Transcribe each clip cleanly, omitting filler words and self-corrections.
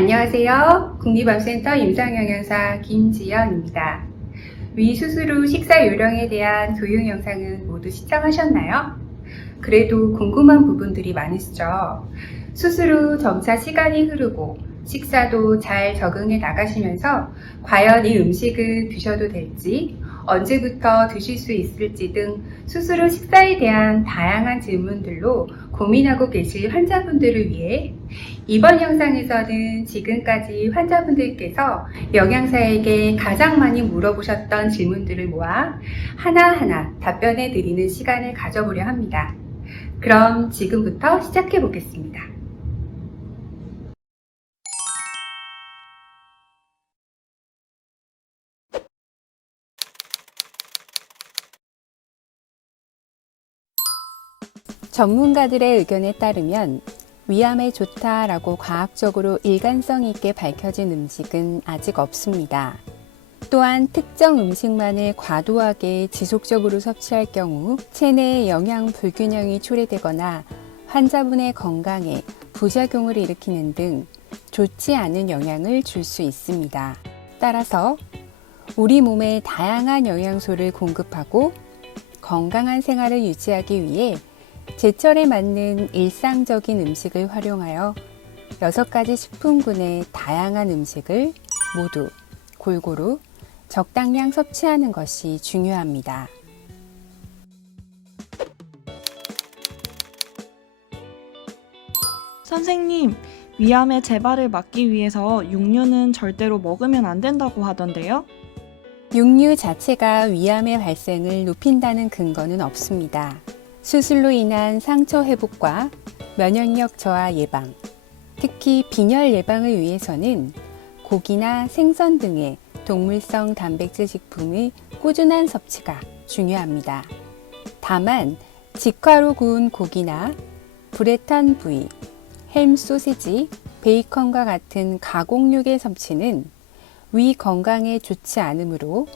안녕하세요. 국립암센터 임상영양사 김지연입니다. 위 수술 후 식사 요령에 대한 교육 영상은 모두 시청하셨나요? 그래도 궁금한 부분들이 많으시죠? 수술 후 점차 시간이 흐르고 식사도 잘 적응해 나가시면서 과연 이 음식은 드셔도 될지, 언제부터 드실 수 있을지 등 수술 후 식사에 대한 다양한 질문들로 고민하고 계실 환자분들을 위해 이번 영상에서는 지금까지 환자분들께서 영양사에게 가장 많이 물어보셨던 질문들을 모아 하나하나 답변해 드리는 시간을 가져보려 합니다. 그럼 지금부터 시작해 보겠습니다. 전문가들의 의견에 따르면 위암에 좋다라고 과학적으로 일관성 있게 밝혀진 음식은 아직 없습니다. 또한 특정 음식만을 과도하게 지속적으로 섭취할 경우 체내에 영양 불균형이 초래되거나 환자분의 건강에 부작용을 일으키는 등 좋지 않은 영향을 줄 수 있습니다. 따라서 우리 몸에 다양한 영양소를 공급하고 건강한 생활을 유지하기 위해 제철에 맞는 일상적인 음식을 활용하여 6가지 식품군의 다양한 음식을 모두 골고루 적당량 섭취하는 것이 중요합니다. 선생님, 위암의 재발을 막기 위해서 육류는 절대로 먹으면 안 된다고 하던데요? 육류 자체가 위암의 발생을 높인다는 근거는 없습니다. 수술로 인한 상처 회복과 면역력 저하 예방, 특히 빈혈 예방을 위해서는 고기나 생선 등의 동물성 단백질 식품의 꾸준한 섭취가 중요합니다. 다만 직화로 구운 고기나 불에 탄 부위, 햄, 소시지, 베이컨과 같은 가공육의 섭취는 위 건강에 좋지 않으므로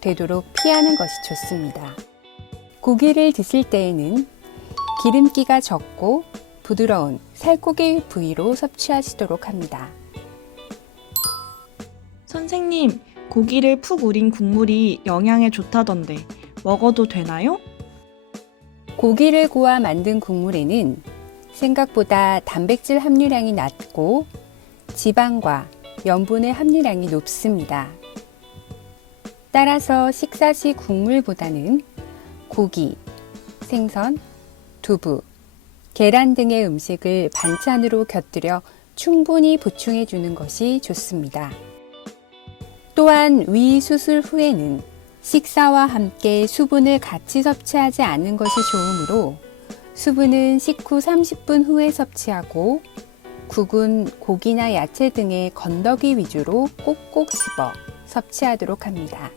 되도록 피하는 것이 좋습니다. 고기를 드실 때에는 기름기가 적고 부드러운 살코기 부위로 섭취하시도록 합니다. 선생님, 고기를 푹 우린 국물이 영양에 좋다던데 먹어도 되나요? 고기를 구워 만든 국물에는 생각보다 단백질 함유량이 낮고 지방과 염분의 함유량이 높습니다. 따라서 식사 시 국물보다는 고기, 생선, 두부, 계란 등의 음식을 반찬으로 곁들여 충분히 보충해 주는 것이 좋습니다. 또한 위 수술 후에는 식사와 함께 수분을 같이 섭취하지 않는 것이 좋으므로 수분은 식후 30분 후에 섭취하고 국은 고기나 야채 등의 건더기 위주로 꼭꼭 씹어 섭취하도록 합니다.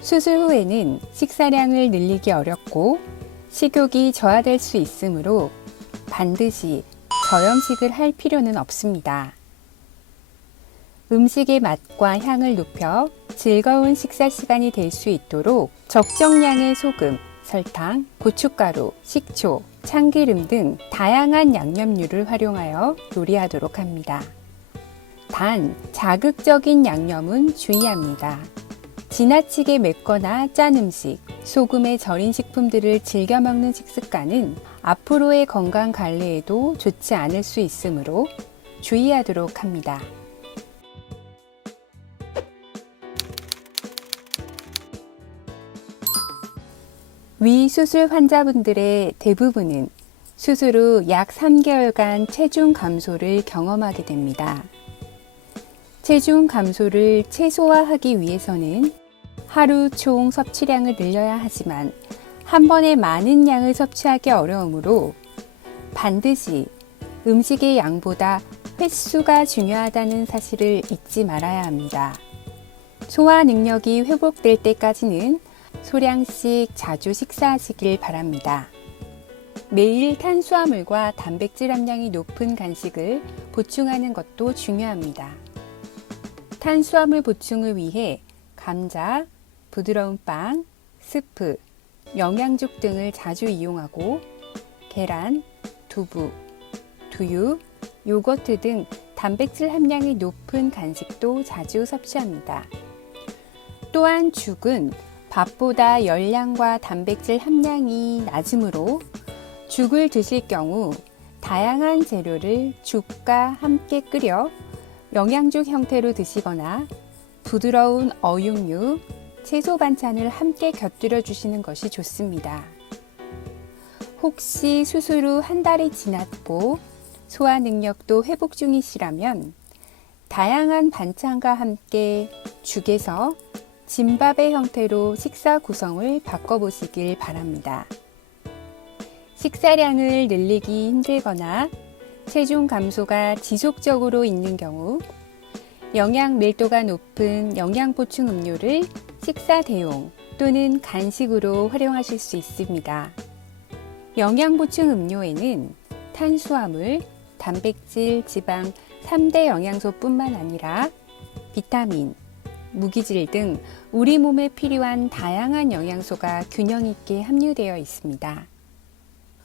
수술 후에는 식사량을 늘리기 어렵고 식욕이 저하될 수 있으므로 반드시 저염식을 할 필요는 없습니다. 음식의 맛과 향을 높여 즐거운 식사 시간이 될 수 있도록 적정량의 소금, 설탕, 고춧가루, 식초, 참기름 등 다양한 양념류를 활용하여 요리하도록 합니다. 단, 자극적인 양념은 주의합니다. 지나치게 맵거나 짠 음식, 소금에 절인 식품들을 즐겨 먹는 식습관은 앞으로의 건강 관리에도 좋지 않을 수 있으므로 주의하도록 합니다. 위 수술 환자분들의 대부분은 수술 후 약 3개월간 체중 감소를 경험하게 됩니다. 체중 감소를 최소화하기 위해서는 하루 총 섭취량을 늘려야 하지만 한 번에 많은 양을 섭취하기 어려우므로 반드시 음식의 양보다 횟수가 중요하다는 사실을 잊지 말아야 합니다. 소화 능력이 회복될 때까지는 소량씩 자주 식사하시길 바랍니다. 매일 탄수화물과 단백질 함량이 높은 간식을 보충하는 것도 중요합니다. 탄수화물 보충을 위해 감자, 부드러운 빵, 스프, 영양죽 등을 자주 이용하고 계란, 두부, 두유, 요거트 등 단백질 함량이 높은 간식도 자주 섭취합니다. 또한 죽은 밥보다 열량과 단백질 함량이 낮으므로 죽을 드실 경우 다양한 재료를 죽과 함께 끓여 영양죽 형태로 드시거나 부드러운 어육류, 채소 반찬을 함께 곁들여 주시는 것이 좋습니다. 혹시 수술 후 한 달이 지났고 소화 능력도 회복 중이시라면 다양한 반찬과 함께 죽에서 진밥의 형태로 식사 구성을 바꿔보시길 바랍니다. 식사량을 늘리기 힘들거나 체중 감소가 지속적으로 있는 경우 영양 밀도가 높은 영양 보충 음료를 식사 대용 또는 간식으로 활용하실 수 있습니다. 영양 보충 음료에는 탄수화물, 단백질, 지방 3대 영양소뿐만 아니라 비타민, 무기질 등 우리 몸에 필요한 다양한 영양소가 균형 있게 함유되어 있습니다.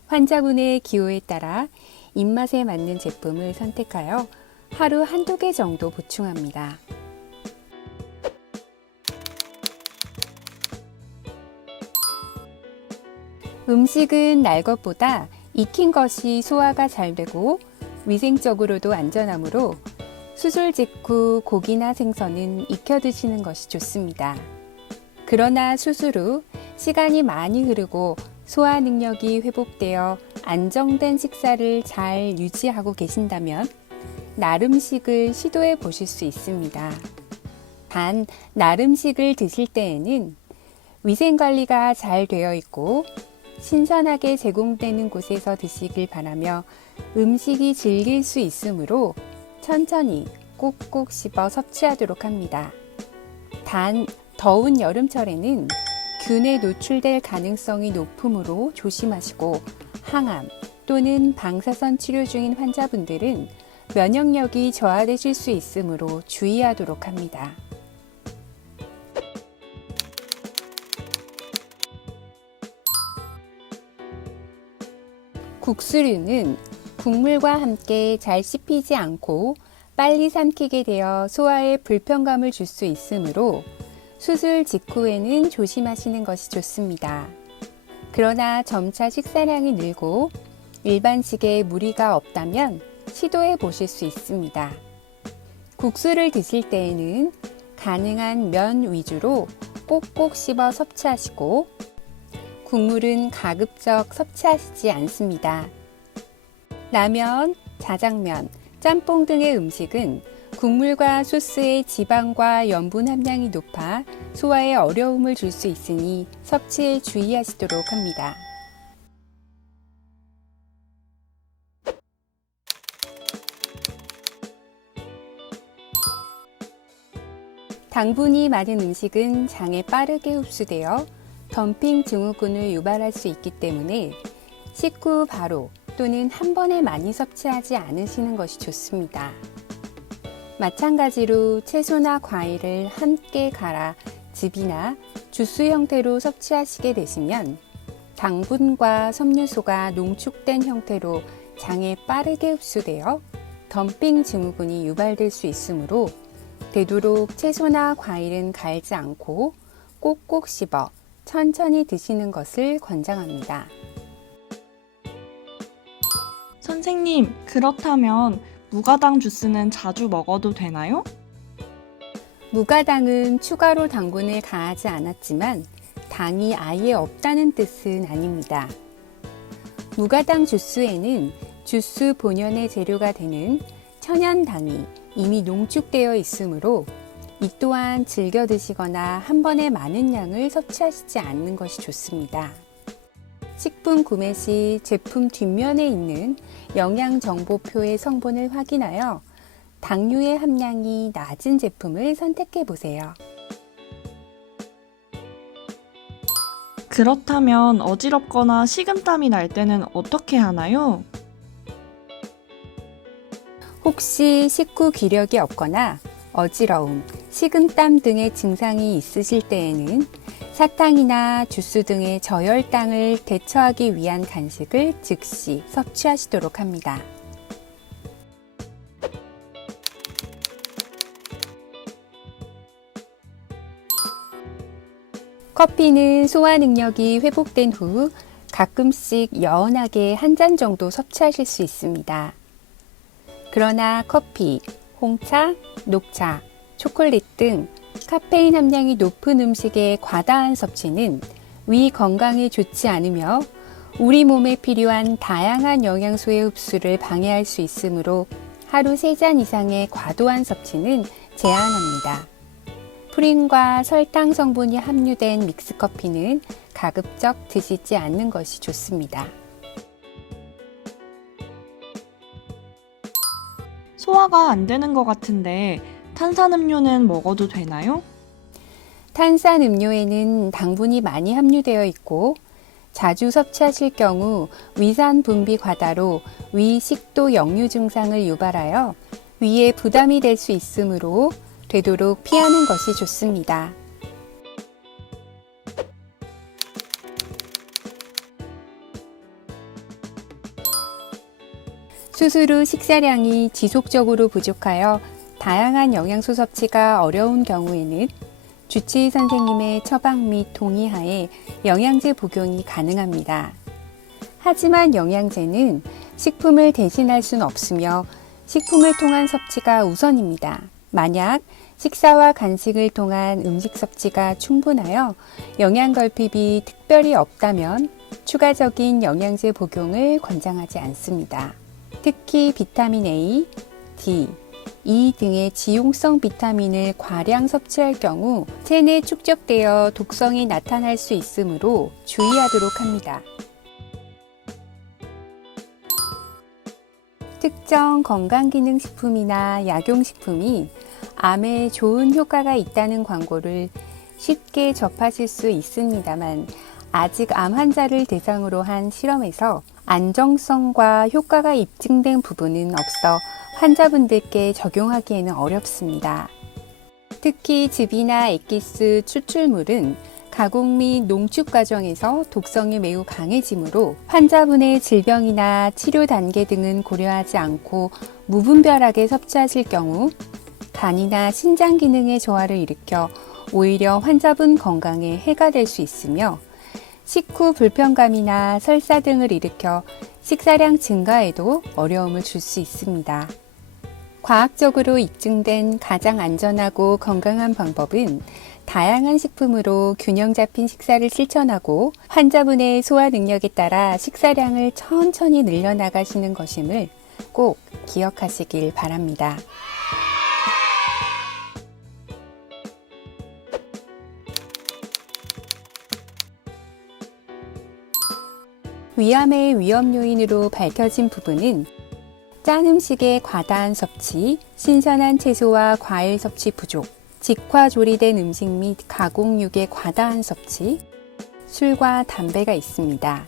환자분의 기호에 따라 입맛에 맞는 제품을 선택하여 하루 한두 개 정도 보충합니다. 음식은 날 것보다 익힌 것이 소화가 잘 되고 위생적으로도 안전하므로 수술 직후 고기나 생선은 익혀 드시는 것이 좋습니다. 그러나 수술 후 시간이 많이 흐르고 소화 능력이 회복되어 안정된 식사를 잘 유지하고 계신다면 날음식을 시도해 보실 수 있습니다. 단, 날음식을 드실 때에는 위생관리가 잘 되어 있고 신선하게 제공되는 곳에서 드시길 바라며 음식이 질길 수 있으므로 천천히 꼭꼭 씹어 섭취하도록 합니다. 단, 더운 여름철에는 균에 노출될 가능성이 높으므로 조심하시고 항암 또는 방사선 치료 중인 환자분들은 면역력이 저하되실 수 있으므로 주의하도록 합니다. 국수류는 국물과 함께 잘 씹히지 않고 빨리 삼키게 되어 소화에 불편감을 줄 수 있으므로 수술 직후에는 조심하시는 것이 좋습니다. 그러나 점차 식사량이 늘고 일반식에 무리가 없다면 시도해 보실 수 있습니다. 국수를 드실 때에는 가능한 면 위주로 꼭꼭 씹어 섭취하시고 국물은 가급적 섭취하시지 않습니다. 라면, 자장면, 짬뽕 등의 음식은 국물과 소스의 지방과 염분 함량이 높아 소화에 어려움을 줄 수 있으니 섭취에 주의하시도록 합니다. 당분이 많은 음식은 장에 빠르게 흡수되어 덤핑 증후군을 유발할 수 있기 때문에 식후 바로 또는 한 번에 많이 섭취하지 않으시는 것이 좋습니다. 마찬가지로 채소나 과일을 함께 갈아 즙이나 주스 형태로 섭취하시게 되시면 당분과 섬유소가 농축된 형태로 장에 빠르게 흡수되어 덤핑 증후군이 유발될 수 있으므로 되도록 채소나 과일은 갈지 않고 꼭꼭 씹어 천천히 드시는 것을 권장합니다. 선생님, 그렇다면 무가당 주스는 자주 먹어도 되나요? 무가당은 추가로 당분을 가하지 않았지만 당이 아예 없다는 뜻은 아닙니다. 무가당 주스에는 주스 본연의 재료가 되는 천연당이 이미 농축되어 있으므로 이 또한 즐겨 드시거나 한 번에 많은 양을 섭취하시지 않는 것이 좋습니다. 식품 구매 시 제품 뒷면에 있는 영양정보표의 성분을 확인하여 당류의 함량이 낮은 제품을 선택해 보세요. 그렇다면 어지럽거나 식은땀이 날 때는 어떻게 하나요? 혹시 식후 기력이 없거나 어지러움, 식은땀 등의 증상이 있으실 때에는 사탕이나 주스 등의 저혈당을 대처하기 위한 간식을 즉시 섭취하시도록 합니다. 커피는 소화 능력이 회복된 후 가끔씩 연하게 한 잔 정도 섭취하실 수 있습니다. 그러나 커피, 홍차, 녹차, 초콜릿 등 카페인 함량이 높은 음식의 과다한 섭취는 위 건강에 좋지 않으며 우리 몸에 필요한 다양한 영양소의 흡수를 방해할 수 있으므로 하루 3잔 이상의 과도한 섭취는 제한합니다. 프린과 설탕 성분이 함유된 믹스커피는 가급적 드시지 않는 것이 좋습니다. 소화가 안 되는 것 같은데 탄산음료는 먹어도 되나요? 탄산음료에는 당분이 많이 함유되어 있고 자주 섭취하실 경우 위산 분비 과다로 위 식도 역류 증상을 유발하여 위에 부담이 될 수 있으므로 되도록 피하는 것이 좋습니다. 수술 후 식사량이 지속적으로 부족하여 다양한 영양소 섭취가 어려운 경우에는 주치의 선생님의 처방 및 동의하에 영양제 복용이 가능합니다. 하지만 영양제는 식품을 대신할 수는 없으며 식품을 통한 섭취가 우선입니다. 만약 식사와 간식을 통한 음식 섭취가 충분하여 영양 결핍이 특별히 없다면 추가적인 영양제 복용을 권장하지 않습니다. 특히 비타민 A, D, E 등의 지용성 비타민을 과량 섭취할 경우 체내에 축적되어 독성이 나타날 수 있으므로 주의하도록 합니다. 특정 건강기능식품이나 약용식품이 암에 좋은 효과가 있다는 광고를 쉽게 접하실 수 있습니다만 아직 암 환자를 대상으로 한 실험에서 안정성과 효과가 입증된 부분은 없어 환자분들께 적용하기에는 어렵습니다. 특히 즙이나 액기스 추출물은 가공 및 농축 과정에서 독성이 매우 강해지므로 환자분의 질병이나 치료 단계 등은 고려하지 않고 무분별하게 섭취하실 경우 간이나 신장 기능의 저하를 일으켜 오히려 환자분 건강에 해가 될 수 있으며 식후 불편감이나 설사 등을 일으켜 식사량 증가에도 어려움을 줄 수 있습니다. 과학적으로 입증된 가장 안전하고 건강한 방법은 다양한 식품으로 균형 잡힌 식사를 실천하고 환자분의 소화 능력에 따라 식사량을 천천히 늘려나가시는 것임을 꼭 기억하시길 바랍니다. 위암의 위험 요인으로 밝혀진 부분은 짠 음식의 과다한 섭취, 신선한 채소와 과일 섭취 부족, 직화 조리된 음식 및 가공육의 과다한 섭취, 술과 담배가 있습니다.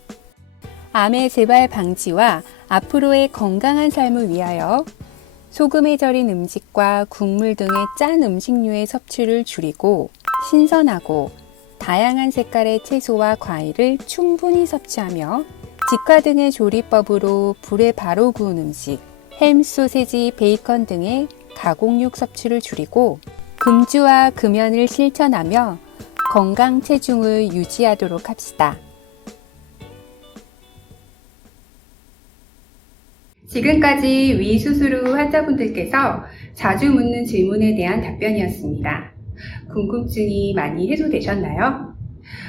암의 재발 방지와 앞으로의 건강한 삶을 위하여 소금에 절인 음식과 국물 등의 짠 음식류의 섭취를 줄이고 신선하고 다양한 색깔의 채소와 과일을 충분히 섭취하며 직화 등의 조리법으로 불에 바로 구운 음식, 햄, 소세지, 베이컨 등의 가공육 섭취를 줄이고 금주와 금연을 실천하며 건강 체중을 유지하도록 합시다. 지금까지 위 수술 후 환자분들께서 자주 묻는 질문에 대한 답변이었습니다. 궁금증이 많이 해소되셨나요?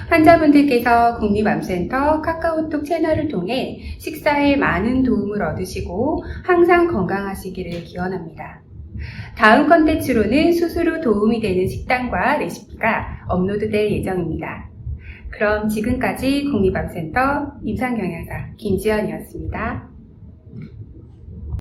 환자분들께서 국립암센터 카카오톡 채널을 통해 식사에 많은 도움을 얻으시고 항상 건강하시기를 기원합니다. 다음 컨텐츠로는 수술 후 도움이 되는 식단과 레시피가 업로드될 예정입니다. 그럼 지금까지 국립암센터 임상영양사 김지연이었습니다.